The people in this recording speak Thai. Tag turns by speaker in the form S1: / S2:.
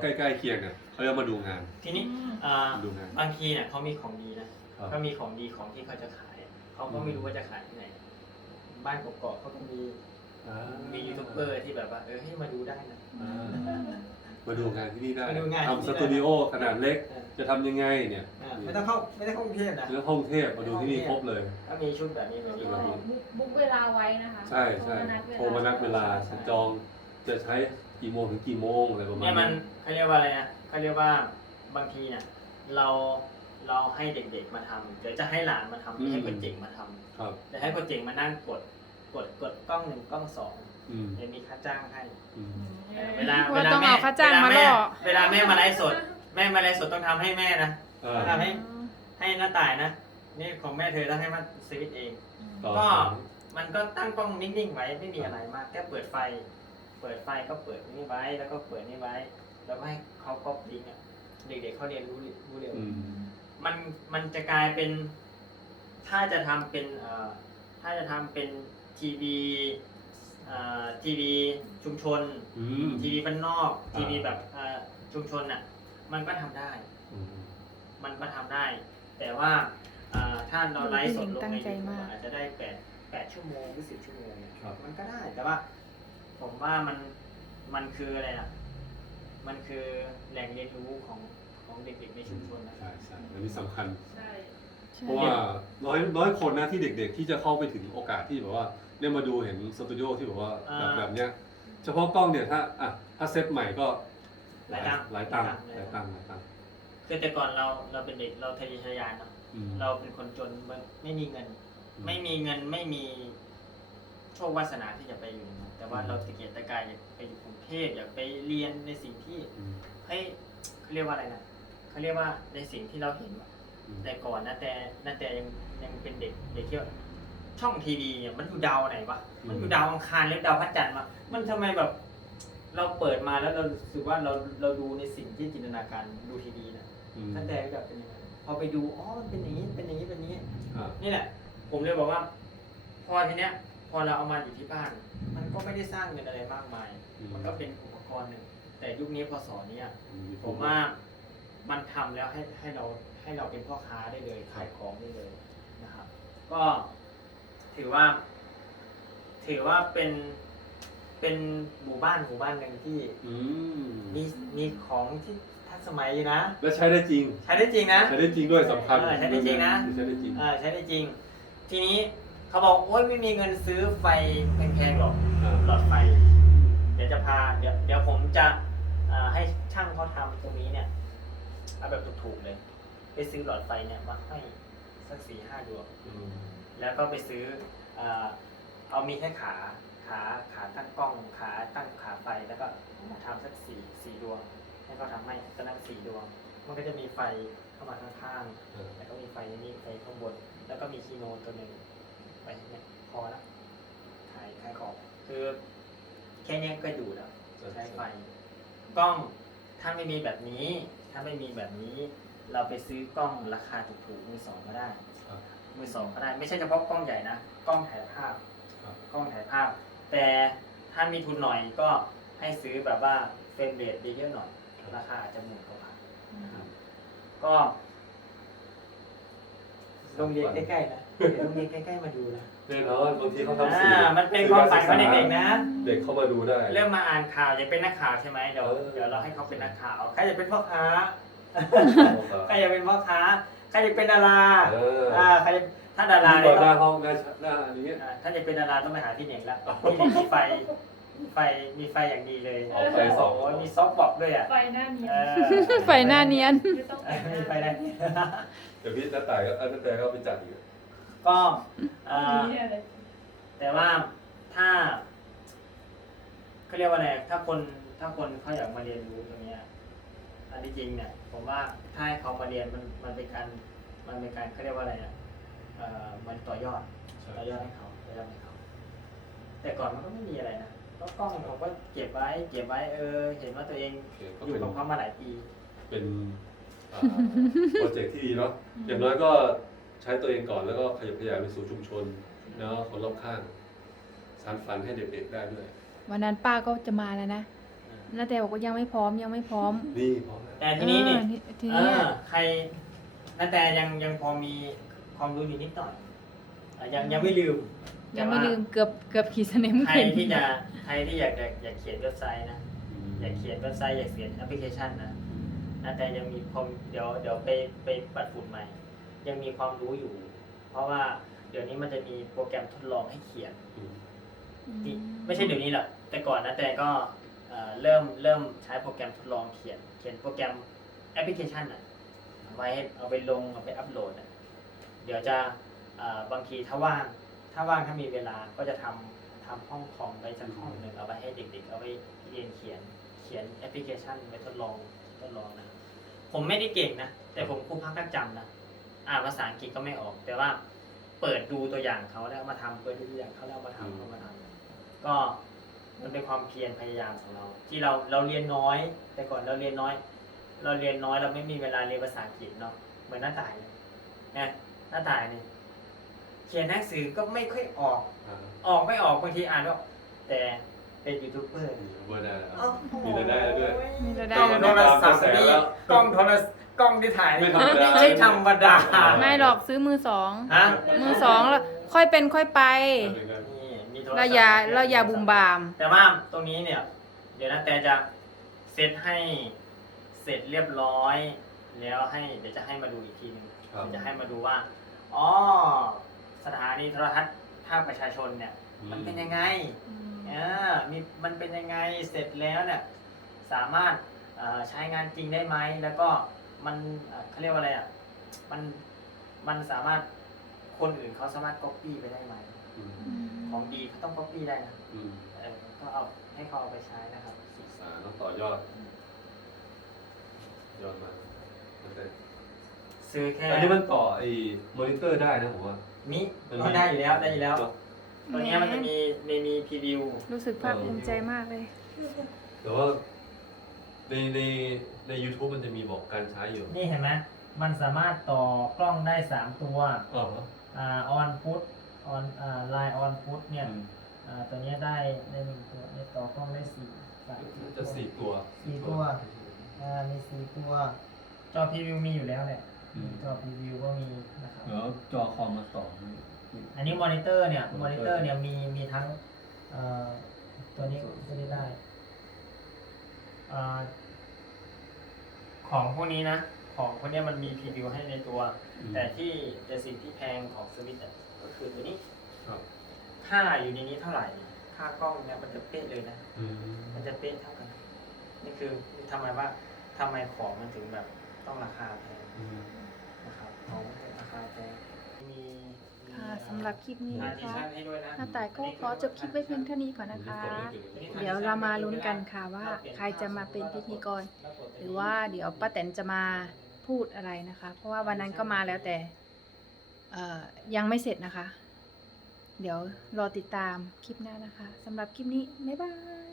S1: ใกล้ๆเคียงเนี่ยเขาจะมาดูงาน
S2: ทีนี้อ่า
S1: มาดูงาน
S2: บางทีเนี่ยเขามีของดีนะครับก็มีของดีของที่เขาจะขายเขาก็ไม่รู้ว่าจะขายที่ไหน บ้านกอกๆเขาก็มีมียูทูบเบอร์ที่แบบว่าเออให้มาดูได้นะ
S1: อ่ามาดูงานที่นี่ได้
S2: มาดูงานที่นี่
S1: ทำสตูดิโอขนาดเล็ก
S2: เออ
S1: จะทำยังไงเนี่ย
S2: อ่าไม่ต้องเข้าไม่ต้องเข้ากรุงเทพนะ
S1: เรื่องห้องเทพมาดูที่นี่ครบเลย
S2: ก็มีชุดแบบนี้แบบนี้
S1: ครั
S2: มา
S1: บ
S2: ดู
S3: บุ๊กบุ๊กเวลาไว้นะคะ
S1: ใช่ใช่โทรมานัดเวลาจอง จะใช้กี่โมงถึงกี่โมงอะไรประมาณ
S2: เนี่ยมันเขาเรียกว่าอะไรนะเขาเรียกว่าบางทีเนี่ยเราเราให้เด็กๆมาทำเดี๋ยวจะให้หลานมาทำให้คนเจ๋งมาทำ
S1: ครับ
S2: จะให้คนเจ๋งมานั่งกดกดกดกล้องหนึ่งกล้องสอง
S1: อืม
S2: เดี๋ยวมีค่าจ้างให้
S1: อืม
S2: เวลา
S4: ว่า
S2: เวลา
S4: ต้อง
S2: แม่
S4: เอาค่าจ้างมา
S2: เวลแม่
S4: ล่อ
S2: เวลาแม่มาไลฟ์สด แม่มาไลฟ์สดต้องทำให้แม่นะ
S1: เออ
S2: ทำให้ ให้หน้าต่ายนะนี่ของแม่เธอต้องให้มาสวิตช์เอง
S1: ต่อ
S2: ก็ มันก็ตั้งกล้องนิ่งๆไว้ไม่มีอะไรมากแค่เปิดไฟ เปิดไฟก็เปิดนี่ไว้ แล้วก็เปิดนี่ไว้ แล้วก็ให้เขาก๊อปลิงก์อะเด็กๆเขาเรียนรู้รู้เร็ว
S1: อืม
S2: มันมันจะกลายเป็น ถ้าจะทำเป็นเอ่อถ้าจะทำเป็นทีวีทีวีชุมชน
S1: อืม
S2: ทีวีบ้านนอก
S1: อ่า
S2: ทีวีแบบเอ่อชุมชนน่ะ มันก็ทำได้
S1: อืม
S2: มันก็ทำได้ แต่ว่าเอ่อถ้าเราไลฟ์สดลง
S4: ตั้ง
S2: ใน
S4: ใจ
S2: ยูทู
S4: มาก
S2: บอาจจะได้แปดแปดชั่วโมงหรือสิบชั่วโมงเนี่ย
S1: ครับ
S2: มันก็ได้แต่ว่า ผมว่ามันมันคืออะไรนะมันคือแหล่งเรียนรู้ของของเด็กๆในชุมชนนะ
S1: ใช่ใช่อันนี้สำคัญ
S3: ใช่
S1: เพราะว่าน้อยน้อยคนนะที่เด็กๆ ที่จะเข้าไปถึงโอกาสที่แบบว่าเนี่ยมาดูเห็นสตูดิโอที่แบบว่าแบบแบบเนี้ยเฉพาะกล้องเนี่ยถ้าอะถ้าเซตใหม่ก็
S2: หลายตังค์
S1: หลายตังค์หลายตังค์หลายตังค์
S2: คือแต่ก่อนเราเราเป็นเด็กเราทะเยอทะยานเนาะ
S1: อืม
S2: เราเป็นคนจนไม่ไม่มีเงินไม่มีเงินไม่มี โชควาสนาที่จะไปอยู่ในนั้นแต่ว่าเราตะเกียกตะกายอยากไปอยู่กรุงเทพอยากไปเรียนในสิ่งที่
S1: อืม
S2: เฮ้ยเขาเรียกว่าอะไรนะเขาเรียกว่าในสิ่งที่เราเห็นอะ
S1: อืม
S2: แต่ก่อนนะแต่นะแต่ยังยังเป็นเด็กเด็กที่ว่าช่องทีวีเนี่ยมันอยู่ดาวไหนวะมันอยู่ดาวอังคารหรือดาวพระจันทร์วะมันทำไมแบบ เราเปิดมาแล้วเรารู้สึกว่าเราเราดูในสิ่งที่จินตนาการดูทีวีนะ
S1: อืม
S2: ตั้งแต่แบบเป็นยังไงพอไปดูอ๋อมันเป็นอย่างนี้เป็นอย่างนี้เป็นอย่างนี้
S1: อะ
S2: นี่แหละ ผมเลยบอกว่า พอทีเนี้ย พอเราเอามาอยู่ที่บ้าน มันก็ไม่ได้สร้างเงินอะไรมากมาย
S1: อืม
S2: มันก็เป็นอุปกรณ์หนึ่ง แต่ยุคนี้พอสอนเนี่ย
S1: อื
S2: ผมว่ามันทำแล้วให้ให้เราให้เราเป็นพ่อค้าได้เลยขายของได้เลยนะครับ ก็ถือว่า ถือว่าเป็นเป็นหมู่บ้านหมู่บ้านหนึ่งที่
S1: อืม
S2: มีมีของที่ทันสมัยอยู่นะ
S1: และใช้ได้จริง
S2: ใช้ได้จริงนะ
S1: ใช้ได้จริงด้วยสำคัญ
S2: เออใช้ได้จริงนะ
S1: ใช้ได้จริง
S2: เออใช้ได้จริง ทีนี้ เขาบอกโอ๊ยไม่มีเงินซื้อไฟแพงๆหรอก
S1: อ่า
S2: หลอดไฟ เดี๋ยวจะพาเดี๋ยวเดี๋ยวผมจะเอ่อให้ช่างเขาทำตรงนี้เนี่ยเอาแบบถูกๆเลย ไปซื้อหลอดไฟเนี่ยมาให้สักสี่ห้าดวง
S1: อืม
S2: แล้วก็ไปซื้อเอ่อเอามีแค่ขาขาขาตั้งกล้องขาตั้งขาไฟแล้วก็มาทำสักสี่สี่ดวง ให้เขาทำให้ตอนนั้นสี่ดวง มันก็จะมีไฟเข้ามาข้างๆ
S1: เออ
S2: แล้วก็มีไฟนี่ไฟข้างบน แล้วก็มีคีโนตัวหนึ่ง ไปเนี่ยพอละขายขายของคือแค่เนี้ยก็อยู่แล้วใช้ไฟกล้องถ้าไม่มีแบบนี้ ถ้าไม่มีแบบนี้ เราไปซื้อกล้องราคาถูกๆมือสองก็ได้
S1: ครับ
S2: มือสองก็ได้ไม่ใช่เฉพาะกล้องใหญ่นะกล้องถ่ายภาพ
S1: ครับ
S2: กล้องถ่ายภาพ แต่ถ้ามีทุนหน่อยก็ให้ซื้อแบบว่าเฟรมเรทเยอะๆหน่อยราคาอาจจะหมื่นกว่าบาทนะครับก็ โรงเรียนใกล้ๆนะเดี๋ยวโรงเรียนใกล้ๆมาดูนะ
S1: แน่นอนบางทีเขาทำสื่
S2: อ่ามันเป็นความฝันของเด็กๆนะ
S1: เด็กเข้ามาดูได้
S2: เริ่มมาอ่านข่าวอยากเป็นนักข่าวใช่ไหมเดี๋ยว
S1: เออ
S2: เดี๋ยวเราให้เขาเป็นนักข่าวใครอยากเป็นพ่อค้า
S1: เออ
S2: ใครอยากเป็นพ่อค้าใครอยากเป็นดารา
S1: เออ
S2: อ่าใครถ้าดารา
S1: ที่
S2: เนี่ย
S1: ก่อนหน้า
S2: ต้อง
S1: ห้องหน้าหน้าอันนี้
S2: อ่าถ้าอยากเป็นดาราต้องไปหาที่เหน่งละที่เหน่งมีไฟ ไฟมีไฟอย่างดีเลย
S1: ออกไฟสอง
S2: โอ้ยมีซอฟต์บอกด้วยอะ
S3: ไฟหน้าเนียน
S2: เออ
S4: ไฟหน้าเนียน
S3: ไม่ต้อง
S2: เอ
S3: แต่งห
S2: อมีไฟ
S3: น้า
S2: ได้
S1: เดี๋ยวพี่น้าต่ายก็เออน้าแต่ก็ไปจัดอีก
S2: ก็เอ่อ
S3: เนี่ยเลย
S2: แต่ว่าถ้าเขาเรียกว่าอะไรถ้าคนถ้าคนเขาอยากมาเรียนรู้ตรงเนี้ยอันที่จริงเนี่ย ผมว่าถ้าให้เขามาเรียนมันมันเป็นการมันเป็นการเขาเรียกว่าอะไรนะเอ่อมันต่อยอด
S1: ใช่
S2: ต่อยอดให้เขาต่อยอดให้เขาแต่ก่อนมันก็ไม่มีอะไรนะ ก็กล้องผมก็เก็บไว้ เก็บไว้เออ เห็นว่าตัวเอง
S1: โอเคก็
S2: อยู่
S1: เป็น
S2: กับเขามาหลายปี
S1: เป็นอ่าโปรเจกต์ที่ดีเนาะอย่างน้อยก็ใช้ตัวเองก่อนแล้วก็ขยับขยายไปสู่ชุมชนแล้วคนรอบข้าง สานฝันให้เด็กๆได้ด้วย
S4: วันนั้นป้าก็จะมาแล้วนะ
S2: อ่า
S3: นาแต่บอกว่ายังไม่พร้อมยังไม่พร้อม
S1: นี่พร้อมแล้ว
S2: แต่ทีนี้นี่
S3: เออที
S2: เอ
S3: นี้
S2: อใครนาแต่ยังยังพอมีความรู้อยู่นิดหน่อยอะยังยังไม่ลืม
S3: ยังไม่
S2: แต่ว่า
S3: ลืมเกือบเกือบขีดสนิม
S2: ใคร
S3: เข็น
S2: ที่จะใครที่อยากอยากอยากเขียนเว็บไซต์นะอยากเขียนเว็บไซต์อยากเขียนแอปพลิเคชันนะนะแต่ยังมีความเดี๋ยวเดี๋ยวไปไปปัดฝุ่นใหม่ ยังมีความรู้อยู่ เพราะว่าเดี๋ยวนี้มันจะมีโปรแกรมทดลองให้เขียน
S1: อืม
S2: ที่ไม่ใช่เดี๋ยวนี้หรอกแต่ก่อนนะแต่ก็เอ่อเริ่มเริ่มใช้โปรแกรมทดลองเขียน เขียนโปรแกรมแอปพลิเคชันอะเอาไว้เอาไปลงเอาไปอัปโหลดอะเดี๋ยวจะเอ่อบางทีถ้าว่าง ถ้าว่างถ้ามีเวลาก็จะทำทำห้องคอมไว้สักห้องหนึ่งเอาไว้ให้เด็กๆเอาไว้เรียนเขียนเขียนแอปพลิเคชันไว้ทดลองทดลองนะผมไม่ได้เก่งนะ แต่ผมครูพักรักจำนะอ่านภาษาอังกฤษก็ไม่ออก แต่ว่าเปิดดูตัวอย่างเขาแล้วมาทำเปิดดูตัวอย่างเขาแล้วมาทำเอามาทำก็มันเป็นความเพียรพยายามของเรา ที่เราเราเรียนน้อย แต่ก่อนเราเรียนน้อย เราเรียนน้อยเราไม่มีเวลาเรียนภาษาอังกฤษเนาะเหมือนหน้าตายเลยนะหน้าตายนี่ เขียนหนังสือก็ไม่ค่อยออก
S1: อ่า
S2: ออกไม่ออกบางทีอ่านก็แต่เป็นยูทูบเบอร์
S1: มีเบอร์ได้แล้ว
S2: โอ้โห
S1: มีรายได้แล้วด้วย
S3: มีรายได้
S2: กล้อง
S3: แล้ว
S2: โท
S3: ด้วย
S2: รศัพท์นี่กล้องโทรศัพท์กล้องที่ถ่ายนี่
S1: ไม่ธรรมดา
S2: ไม่ใช่ธรรมดา
S3: ไม่หรอกซื้อมือสอง
S2: ฮะ
S3: มือสองแล้วค่อยเป็นค่อยไป
S2: นี่มีโทรศัพท์
S3: เราอย่าเราอย่าบุมบาม
S2: แต่ว่าตรงนี้เนี่ย เดี๋ยวนะแต่จะเซตให้เสร็จเรียบร้อย แล้วให้เดี๋ยวจะให้มาดูอีกทีหนึง
S1: ครับ
S2: เดี๋ยวจะให้มาดูว่าอ๋อ สถานีโทรทัศน์ภาคประชาชนเนี่ย มันเป็นยังไงเออมีมันเป็นยังไงเสร็จแล้วเนี่ยสามารถเอ่อใช้งานจริงได้ไหมแล้วก็มันเอ่อเขาเรียกว่าอะไรอะมันมันสามารถคนอื่นเขาสามารถก๊อปปี้ไปได้ไหม
S1: อืม
S2: ของดีเขาต้องก๊อปปี้ได้นะ
S1: อืม
S2: เออก็เอาให้เขาเอาไปใช้นะครับ
S1: ศึกษาต้องต่อยอดยอดมากโอเค
S2: ซื้อแค่
S1: อันนี้มันต่อไอ้มอนิเตอร์ได้นะผมว่า
S2: มิ
S1: มันมี
S2: ก็ได้อยู่แล้วได้อยู่แล้ว
S1: เนอะ
S2: ตัวเนี้ยมันจะมีมีมีพรีวิว
S3: รู้สึกภาคภูมิใจมากเลย
S1: แต่ว่าในในใน YouTube มันจะมีบอกการใช้อยู่
S2: นี่เห็นไหมมันสามารถต่อกล้องได้ 3 ตัว
S1: อ๋อ
S2: อ่าออนพุทออนอ่าไลน์ออนพุทเนี่ย
S1: อืม
S2: อ่าตัวเนี้ยได้ได้หนึ่งตัวเนี่ยต่อกล้องได้สี่สาม
S1: น่าจะสี่ตัว
S2: สี่ตัวอ่ามีสี่ตัว จอพรีวิวมีอยู่แล้วแหละ
S1: อืม
S2: จอพรีวิวก็มีนะครับ
S4: แล้วจอคอมมาสอง
S2: อันนี้มอนิเตอร์เนี่ย มอ
S1: monitor
S2: นิเตอร์เนี่ยมีมีทั้งเอ่อตัวนี้ตัวนี้ได้อ่าของพวกนี้นะ ของพวกเนี้ยมันมีพรีวิวให้ในตัว
S1: อืม
S2: แต่ที่แต่สิ่งที่แพงของสวิตช์อะก็คือตัวนี้
S1: ครับ
S2: ค่าอยู่ในนี้เท่าไหร่ ค่ากล้องเนี่ยมันจะเป๊ะเลยนะ
S1: อืม
S2: มันจะเป๊ะเท่ากัน นี่คือทำไมว่าทำไมของมันถึงแบบต้องราคาแพง
S1: อืม
S2: นะครับของมันถึงราคาแพงมี
S3: ค่ะสำหรับคลิปนี้
S2: มี
S3: นะคะ
S2: อาร์ติชั่ให้ด้วยนะ
S3: หน้าต่ายก็ขอจบคลิปไว้เพียงเท่านี้ก่อนนะคะ เดี๋ยวเรามาลุ้นกันค่ะว่าใครจะมาเป็นพิธีกร หรือว่าเดี๋ยวป้าแตนจะมาพูดอะไรนะคะ เพราะว่าวันนั้นก็มาแล้วแต่เอ่อยังไม่เสร็จนะคะ เดี๋ยวรอติดตามคลิปหน้านะคะสำหรับคลิปนี้ บ๊ายบาย